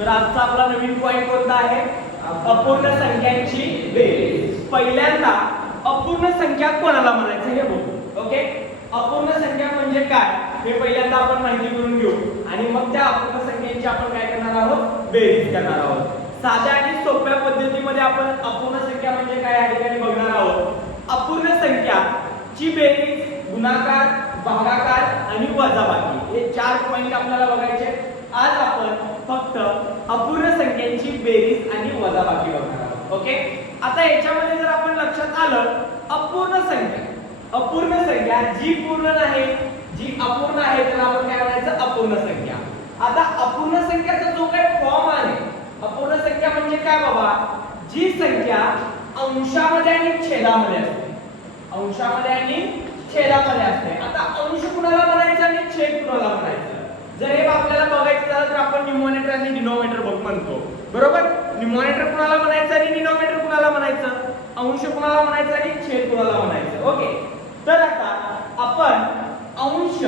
तर आजचा आपला नवीन पॉइंट कोणता आहे? अपूर्ण संख्यांची बेरीज. पहिल्यांदा अपूर्ण संख्या कोणाला म्हणायचं हे बघू. ओके, अपूर्ण संख्या म्हणजे काय हे पहिल्यांदा आपण माहिती करून घेऊ आणि मग त्या अपूर्ण संख्यांची आपण काय करणार आहोत? बेरीज करणार आहोत. साध्या आणि सोप्या पद्धतीमध्ये आपण अपूर्ण संख्या म्हणजे काय या ठिकाणी बघणार आहोत. अपूर्ण संख्या ची बेरीज, गुणाकार, भागाकार आणि वजाबाकी हे 4 पॉइंट आपल्याला बघायचे. आज आपण फक्त अपूर्ण संख्यांची बेरीज आणि वजाबाकी बघणार आहोत. ओके, आता याच्यामध्ये जर आपण लक्षात आलं, अपूर्ण संख्या जी पूर्ण नाही, जी अपूर्ण आहे त्याला आपण काय म्हणायचं? अपूर्ण संख्या. आता अपूर्ण संख्याचा जो काही फॉर्म आहे, अपूर्ण संख्या म्हणजे काय बाबा? जी संख्या अंशामध्ये आणि छेदामध्ये असते. अंशामध्ये आणि छेदामध्ये असते. आता अंश कुणाला म्हणायचं आणि छेद कुणाला म्हणायचं? जर हे आपल्याला बघायचं झालं तर आपण न्यूमरेटर आणि डिनोमिनेटर म्हणतो. बरोबर? न्यूमरेटर कुणाला म्हणायचं आणि डिनोमिनेटर कुणाला म्हणायचं? अंश कुणाला म्हणायचं आणि छेद कुणाला म्हणायचं? ओके, तर आता आपण अंश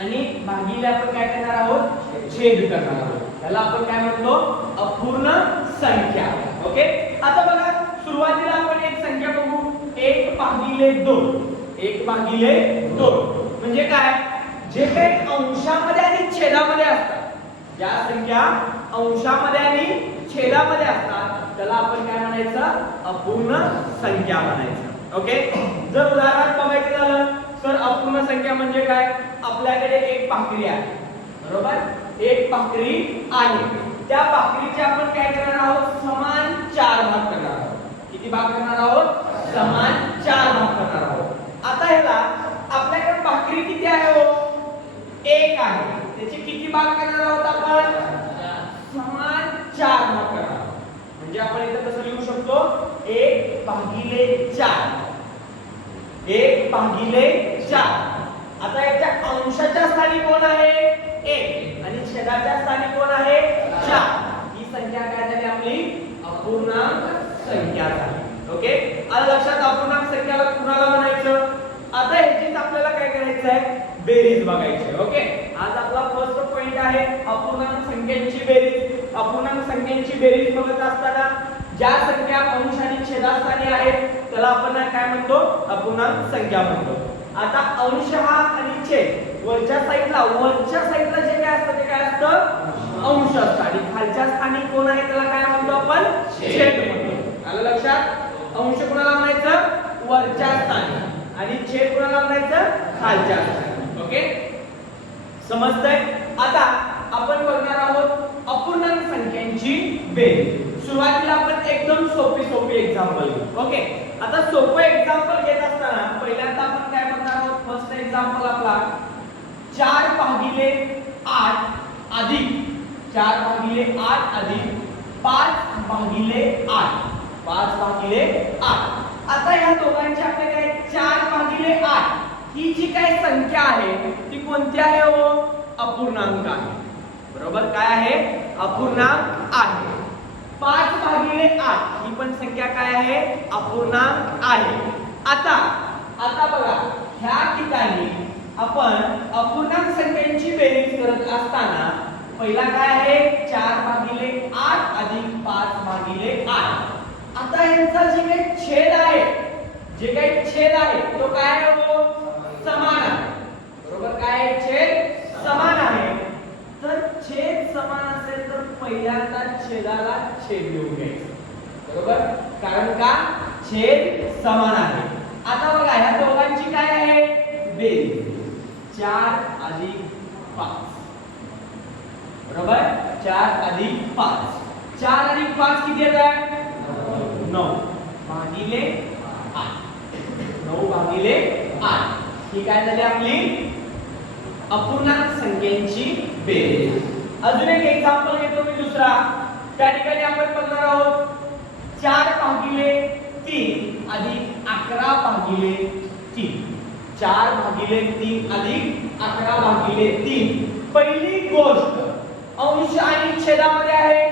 आणि भागिले आपण काय करणार आहोत? छेद करणार आहोत. त्याला आपण काय म्हणतो? अपूर्ण संख्या. ओके, आता बघा सुरुवातीला आपण एक संख्या बघू. 1/2. 1/2 म्हणजे काय? जे काही अंशामध्ये आणि छेदामध्ये असतात, ज्या संख्या अंशामध्ये आणि छेदामध्ये असतात त्याला आपण काय म्हणायचं? अपूर्ण संख्या म्हणायचं. ओके, जर उदाहरणार्थ बघायचं झालं तर अपूर्ण संख्या म्हणजे काय? आपल्याकडे एक भाकरी आहे. बरोबर? एक भाकरी आहे. त्या भाकरीचे आपण काय करणार आहोत? समान 4 भाग करणार आहोत. किती भाग करणार आहोत? समान 4 भाग करणार आहोत. आता ह्याला आपल्याकडे भाकरी किती आहे हो? 1 आहे. त्याचे किती भाग करणार आहोत आपण? समान 4 भाग करणार आहोत. म्हणजे आपण इथे कसं लिहू शकतो? 1/4. 1/4. आता याच्या अंशाच्या स्थानी कोण आहे? 1 आणि छेदाच्या स्थानी कोण आहे? 4. ही संख्या काय झाली? आपली अपूर्णांक संख्या झाली. ओके, आलं लक्षात? अपूर्णांक संख्याला कुणाला म्हणायचं? आता ह्याचीच आपल्याला काय करायचं आहे? बेरीज बघायची आहे. ओके, आज आपला फर्स्ट पॉइंट आहे अपूर्णांक संख्यांची बेरीज. अपूर्णांक संख्यांची बेरीज बघत असताना ज्या संख्या अंश आणि छेदास्थानी आहेत त्याला आपण काय म्हणतो? अपूर्णांक संख्या म्हणतो. आता अंश हा आणि छेद वरच्या साईडला जे काय असतं ते काय असतं? अंश असतं. आणि खालच्या स्थानी कोण आहे त्याला काय म्हणतो आपण? छेद म्हणतो. आलं लक्षात? अंश कोणाला म्हणायचं? वरच्या स्थानी. आणि छेद कोणाला म्हणायचं? खालच्या स्थानी. ओके, समजतंय? आता आपण बघणार आहोत अपूर्णांक संख्यांची बेरीज. सुरुवातीला आपण एकदम सोपी एक्झाम्पल घेऊ. ओके, आता सोपं एक्झाम्पल घेत असताना पहिल्यांदा आपण काय बघणार आहोत? फर्स्ट एक्झाम्पल आपला 4/8 अधिक 4/8 अधिक 5/8. 5/8. आता या दोघांचे आपले काय? 4/8 ही जी काही संख्या आहे ती कोणती आहे हो? अपूर्णांक आहे. बरोबर? काय आहे? अपूर्णांक आहे. 5/8 ही पण संख्या काय आहे? अपूर्णांक आहे. आता बघा ह्या ठिकाणी आपण अपूर्णांक संख्यांची बेरीज करत असताना पहिला काय आहे? 4/8 अधिक 5/8. आता यांचा जे काही छेद आहे तो काय आहे हो? समान आहे. बरोबर? काय आहे? छेद समान आहे. तर छेद समान असेल तर पहिल्यांदा छेदाला छेद देऊन घ्यायचं. बरोबर? कारण का? छेद समान आहे. आता बघा ह्या दोघांची काय आहे? बेरीज 4 अधिक 5. बरोबर? 4 अधिक 5. 4 अधिक 5 किती येतात? 9/8. 9/8 ही काय झाली आपली अपूर्णांक संख्यांची बेरीज. अजून एक एक्झाम्पल घेतो मी दुसरा. त्या ठिकाणी आपण बघणार आहोत 4/3 अधिक 11/3. 4/3 अधिक 11/3. पहिली गोष्ट अंश आणि छेदामध्ये आहे.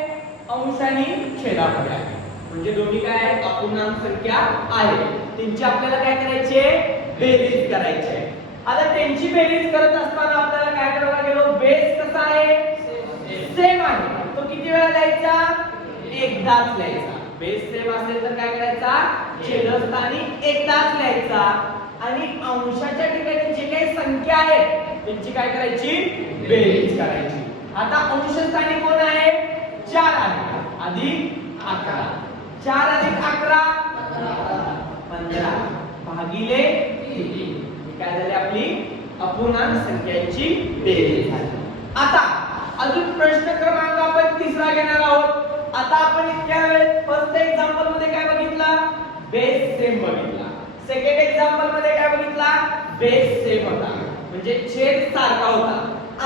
अंश आणि छेदामध्ये आहे म्हणजे दोन्ही काय आहेत? अपूर्णांक संख्या आहेत. त्यांची आपल्याला काय करायची आहे? बेरीज करायची आहे. आता त्यांची बेरीज करत असताना आपल्याला काय करावं लागेल? बेस कसा आहे? सेम आहे. वेळा लिहायचा? एकदाच लिहायचा. बेस सेम असेल तर काय करायचा? छेदस्थानी एकदाच लिहायचा आणि अंशाच्या ठिकाणी जे काही संख्या आहेत त्यांची काय करायची? बेरीज करायची. आता अंशस्थानी कोण आहे? 4 आहे अधिक 11. 4 अधिक 11 15 भागिले 3. काय झाली? आपली अपूर्णांक संख्यांची बेरीज झाली. आता अजून प्रश्न क्रमांक आपण तिसरा घेणार आहोत. आता आपण इतक्या वेळेस फर्स्ट एक्झाम्पल मध्ये काय बघितला? बेस सेम बघितला. सेकंड एक्झाम्पल मध्ये काय बघितला? बेस सेम होता म्हणजे छेद सारखा होता.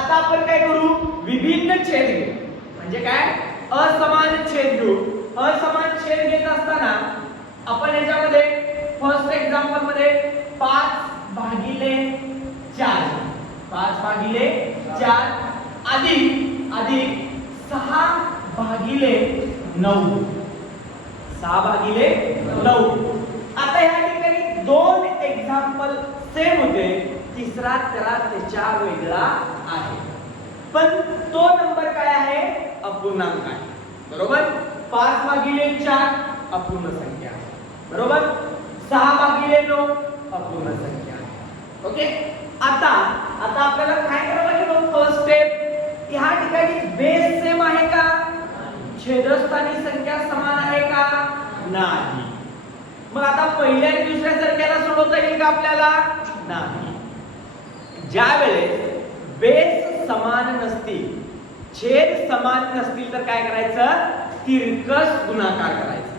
आता आपण काय करू? विभिन्न छेद घेऊ. म्हणजे काय? असमान छेद घेऊ. असमान छेद घेत असताना आपण याच्यामध्ये फर्स्ट एक्झाम्पल मध्ये 5 भागिले 4 5 भागिले 4 अधिक 6 भागिले 9 6 भागिले 9. आता या ठिकाणी दोन एक्झाम्पल सेम होते. तिसरा त्याच्या वेगळा आहे. पण तो नंबर काय आहे? अपूर्णांक आहे. बरोबर? 5 भागिले 4 अपूर्ण संख्या आहे. बरोबर? 6 भागिले 9 अपूर्ण संख्या आहे. ओके. आता आपल्याला काय करावं लागेल? फर्स्ट स्टेप, ह्या ठिकाणी बेस सेम आहे का? छेदस्थानी संख्या समान आहे का? नाही. मग आता पहिल्या आणि दुसऱ्या संख्याला सोडवता येईल का आपल्याला? नाही. ज्या वेळेस बेस समान नसतील, छेद समान नसतील तर काय करायचं? तिरकस गुणाकार करायचा.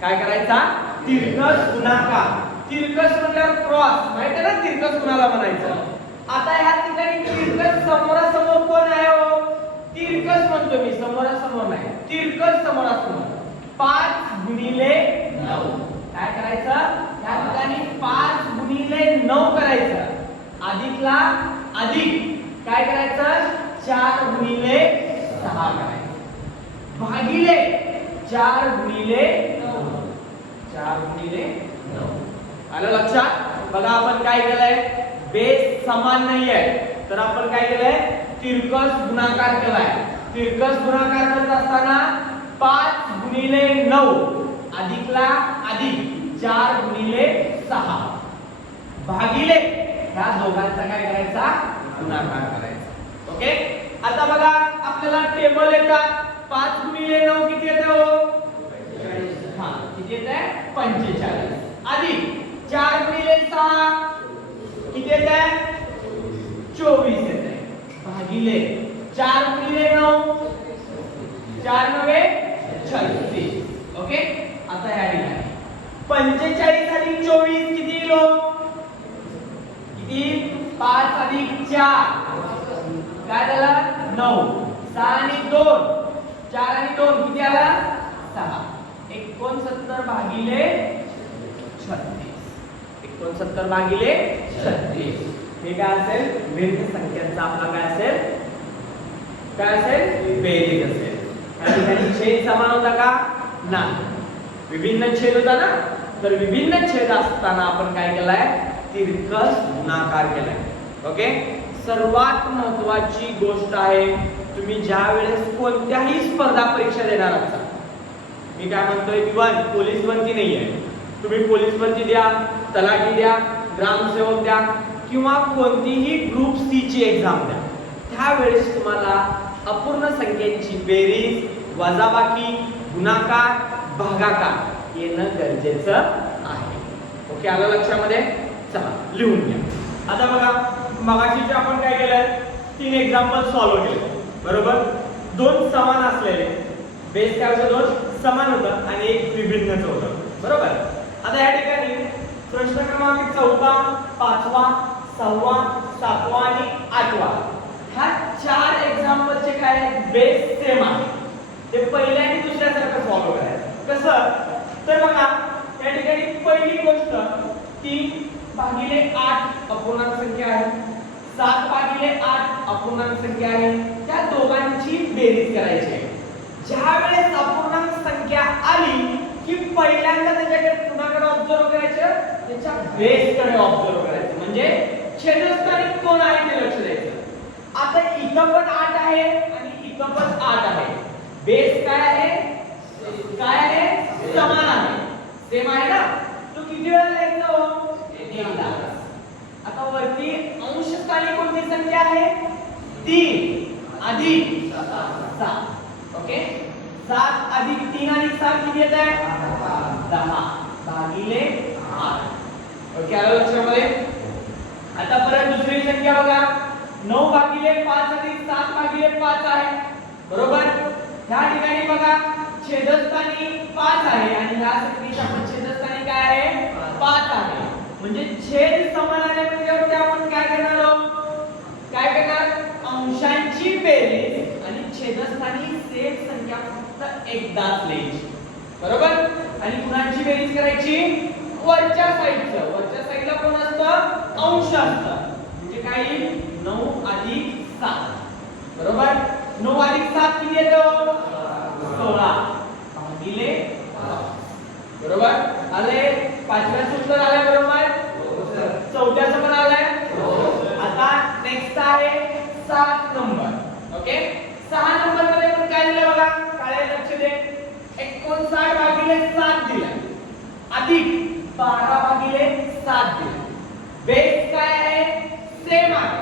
काय करायचा? तिरकस गुणाकार. तिरकस म्हटल्यावर क्रॉस, माहिती आहे ना? तिरकस कुणाला म्हणायचं? आता ह्या ठिकाणी तिरकस समोरासमोर कोण आहे हो? तिरकस म्हणतो मी, समोरासमोर नाही. तिरकस समोरासमोर 5 गुणिले 9. काय करायचं? या ठिकाणी 5 गुणिले 9 करायचं. अधिकला अधिक काय करायचं? 4 गुणिले 6 करायचं. भागिले 4 गुणिले 9. 4 गुणिले 9. आलं लक्षात? बघा आपण काय केलंय? बेस समान नाही आहे तर आपण काय केलंय? तिरकस गुणाकार केलाय. तिरकस गुणाकार करत असताना 5 गुणिले 9 अधिकला अधिक 4 गुणिले 6 भागिले ह्या दोघांचा काय करायचा? गुणाकार करायचा. ओके. आता बघा आपल्याला टेबल येतात. 5 गुणिले 9 किती येते हो? 45. हां, किती येते? 45. अधिक 4 गुणिले 6 किती येते? 24 येते. भागिले 4 गुणिले 9 4 9 36. ओके. आता या ठिकाणी 45 अधिक 24 किती येईल? किती? 5 अधिक 4 काय झालं? 9. 6 आणि 2 4 आणि 2 किती आला? 6. 69 भागिले 36. 69 भागिले 36. हे काय असेल? भिन्न संख्यांचा आपला काय असेल? काय असेल? बेरीज असेल. या ठिकाणी छेद समान होता का? नाही. विभिन्न छेद होता ना? तर विभिन्न छेद असताना आपण काय केलाय? तिरकस गुणाकार केलाय. ओके. सर्वात महत्त्वाची गोष्ट आहे, तुम्ही ज्या वेळेस कोणत्याही स्पर्धा परीक्षा देणार असाल, मी काय म्हणतोय, किंवा पोलीस भरती नाहीये, तुम्ही पोलीस भरती द्या, तलाठी द्या, ग्रामसेवक द्या किंवा कोणतीही ग्रुप सी ची एक्झाम द्या, त्यावेळेस तुम्हाला अपूर्ण संख्यांची बेरीज, वजाबाकी, गुणाकार, भागाकार येणं गरजेचं आहे. ओके. आलं लक्षामध्ये? चला लिहून घ्या. आता बघा मगाशी आपण काय केलं? 3 एक्झाम्पल सॉल्व्ह केले. बरोबर? 2 समान असलेले बेस काय होतं? 2 समान होतं आणि एक विभिन्नच होतं. बरोबर? आता या ठिकाणी प्रश्न क्रमांक 4, 5, 6, 7 आणि 8 ह्या 4 एक्झाम्पलचे काय बेस सेम आहे. ते पहिल्या आणि दुसऱ्यासारखं सॉल्व्ह करायचं. कसं? तर बघा या ठिकाणी पहिली गोष्ट 3 भागिले 8 अपूर्णांक संख्या आहे. 7 भागिले 8 अपूर्णांक संख्या आहे. त्या दोघांची बेरीज करायची आहे. ज्या वेळेस अपूर्णांक संख्या आली की पहिल्यांदा त्याच्याकडे कुणाकडे ऑब्झर्व करायचं? त्याच्या बेसकडे ऑब्झर्व करायचं. म्हणजे छेदस्थानी कोण आहे ते लक्ष द्यायचं. आता इथं पण 8 आहे आणि इथं पण 8 आहे. बेस काय आहे? काय आहे? समान आहे, सेम आहे ना. तो किती वेळा लिहायचा हो? एकदा. आता वरती अंश स्थानी कोणती संख्या आहे? 3 अधिक 7. ओके, 7 अधिक 3 अधिक 7 किती येत आहे? 10 भागिले 8. ओके, आलं लक्षामध्ये. आता परत दुसरी संख्या बघा, 9 भागिले 5 अधिक 7 भागिले 5 आहे, बरोबर. ह्या ठिकाणी बघा छेदस्थानी 5 आहे आणि ह्या संख्येच्या पण छेदस्थानी काय आहे? 5 आहे. म्हणजे छेद समान आले म्हणजे आपण काय करणार आहोत? काय करणार? अंशांची बेरीज आणि छेदस्थानी सेम संख्या फक्त एकदाच लिहायची, बरोबर. आणि गुणांची बेरीज करायची वरच्या साइडचं. वरच्या साइडला कोण असतं? अंश असतं. म्हणजे काय येईल? 9 अधिक 7, बरोबर. 9 अधिक 7 किती येतो? 16 भागिले 5, बरोबर. आले पाचव्याचं उत्तर आले, बरोबर. चौथ्याचं पण आलंय. आता नेक्स्ट आहे 7 नंबर. ओके, 6 नंबर मध्ये पण काय दिलं बघा, काय लक्ष दे. 59 भागिले 7 दिलं अधिक 12 भागिले 7 दिलं. बेस काय आहे? सेम आहे,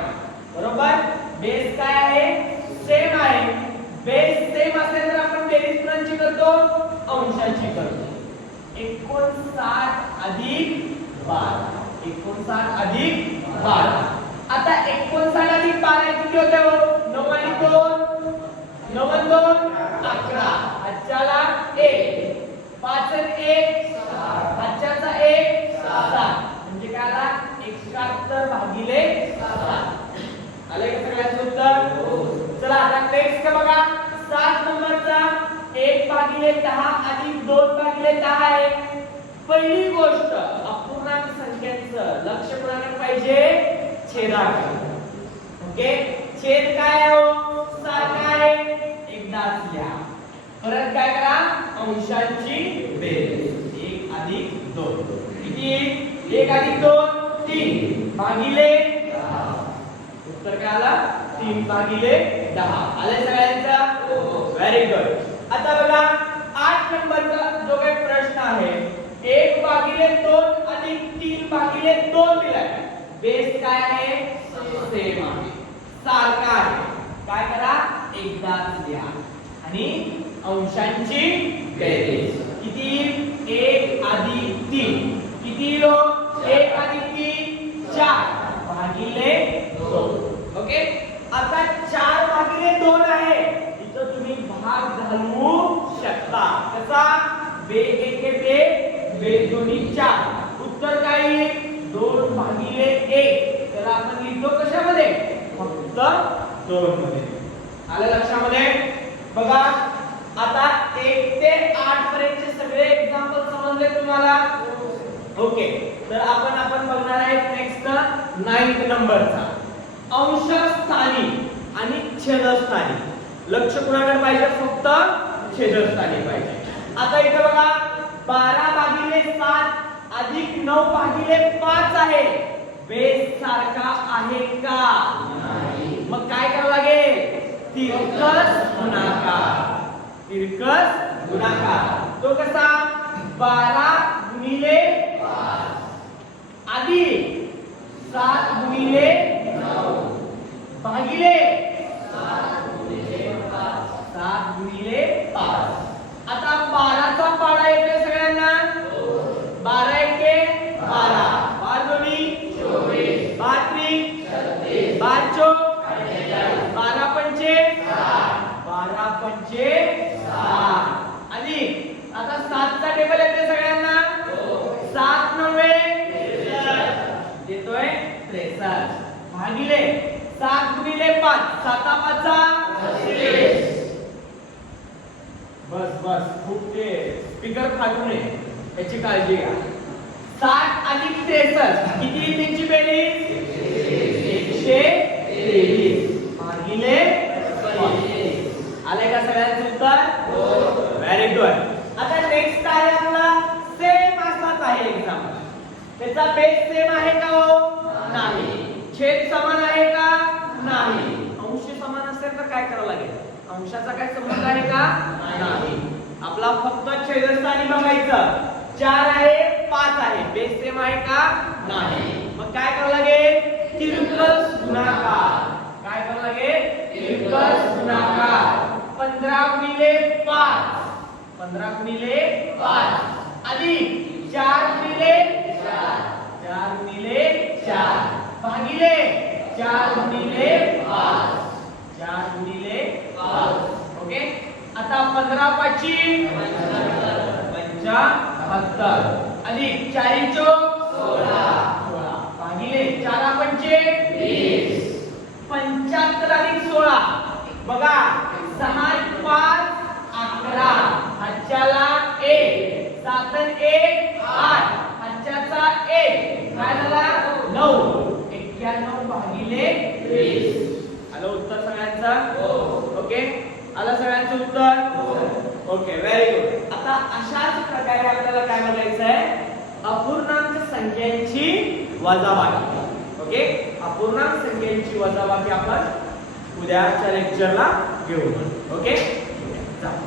बरोबर. बेस काय आहे? सेम आहे. बेस सेम असेल तर आपण बेरीज कोणाची करतो? अंशाची करतो. 59 अधिक 12, 59 अधिक 12. आता 59 अधिक 12 किती होते हो? 9 आणि 2, 9 आणि 2 11. हातच्याला 1, 5 आणि 1 हातच्याचा 1 7. म्हणजे काय आला? 71 भागिले 7. आले का सगळ्यांचं उत्तर? चला आता नेक्स्ट बघा 7 नंबरचा 1 भागिले 10 अधिक 2 भागिले 10 आहे. पहिली गोष्ट अपूर्णांक संख्यांचं लक्ष कोणाकडे पाहिजे? छेदाकडे. ओके, छेद काय आहे हो? सारखा आहे, एकदाच लिहा. परत काय करा? अंशांची बेरीज 1 अधिक 2 किती? 1 अधिक 2 3 भागिले 10. उत्तर काय आला? 3 भागिले 10. आले सगळ्यांचा? Very good. आता बघा 8 नंबरचा जो काही प्रश्न आहे, 1 भागिले 2 अधिक 3 भागिले 2 दिलाय. बेस काय आहे? सेम आहे, सारखा आहे. काय करा? एकदाच लिहा. आणि अंशांची बेरीज किती? 1 अधिक 3 किती लो? 1 अधिक 3 4 भागिले 2. ओके, आता 4 भागिले 2 आहे, इथं तुम्ही भाग घालू शकता. कसा? बे एके बे, बे दोन्ही 4. उत्तर काय येईल? 2 भागिले 1. तर आपण लिहितो कशामध्ये? फक्त 2 मध्ये. आलं लक्षामध्ये? बघा आता 1 ते 8 पर्यंतचे सगळे एक्झाम्पल समजले तुम्हाला? ओके, तर आपण बघणार आहे नेक्स्ट 9th नंबरचा अंश स्थानी आणि छेदस्थानी. लक्ष कुणाकडे पाहिजे? फक्त छेदस्थानी पाहिजे. आता इथे बघा 12 भागिले 7 अधिक 9 भागिले 5 आहे. बेस सारखा आहे का? नाही. मग काय करावं लागेल? तिरकस गुणाकार. तिरकस गुणाकार तो कसा? 12 गुणिले 5 अधिक 7 गुणिले 9 भागिले 7 गुणिले 5. आता 12 चा पाडा येतोय सगळ्यांना? 12 एके 12, 12 दोन्ही 24, 12 36, 12 चौक 12 पंचे 60, 12 पंचे 60 अधिक आता 7 चा टेबल येतोय सगळ्यांना? 7 9 येतोय 63 भागिले 7 गुणिले 5, 7 5 36. बस बस खूप ते स्पीकर फाटू नये याची काळजी घ्या. 60 अधिक 63 किती त्यांची बेरीज? 123 भागिले 35. आले का सगळ्यांचं उत्तर? Very good. आता नेक्स्ट आहे आपला सेम असाच आहे एक्झाम्पल. त्याचा बेस सेम आहे का हो? नाही. छेद समान आहे का? नाही. अंश समान असेल तर काय करावं लागेल? अंशाचा काय संबंध आहे का नाही. आपला फक्त छेदस्थानी बघायचं. 4 आहे 5 आहे बेस सेम आहे का नाही. मग काय करावं लागेल तिरकस गुणाकार. काय करावं लागेल तिरकस गुणाकार. 15 गुणिले 5 15 गुणिले 5 अधिक 4 गुणिले 4 4 गुणिले 4 भागिले 4 गुणिले 5 4 गुणिले 5. ओके. आता 15 पाची 75 अधिक 4 चोक 16 भागिले 4 पंचे 20 75 अधिक 16 बघा 6 5 11 हातच्याला 1 7 1 8 हातच्याचा 1 काय झाला 9 91 भागिले 20. आलं उत्तर सगळ्यांचं. ओके आलं सगळ्यांचं उत्तर. Okay very good. आता अशाच प्रकारे आपल्याला काय बघायचं आहे अपूर्णांक संख्यांची वजाबाकी. ओके अपूर्णांक संख्यांची वजाबाकी आपण उद्याच्या लेक्चरला घेऊ. ओके चला.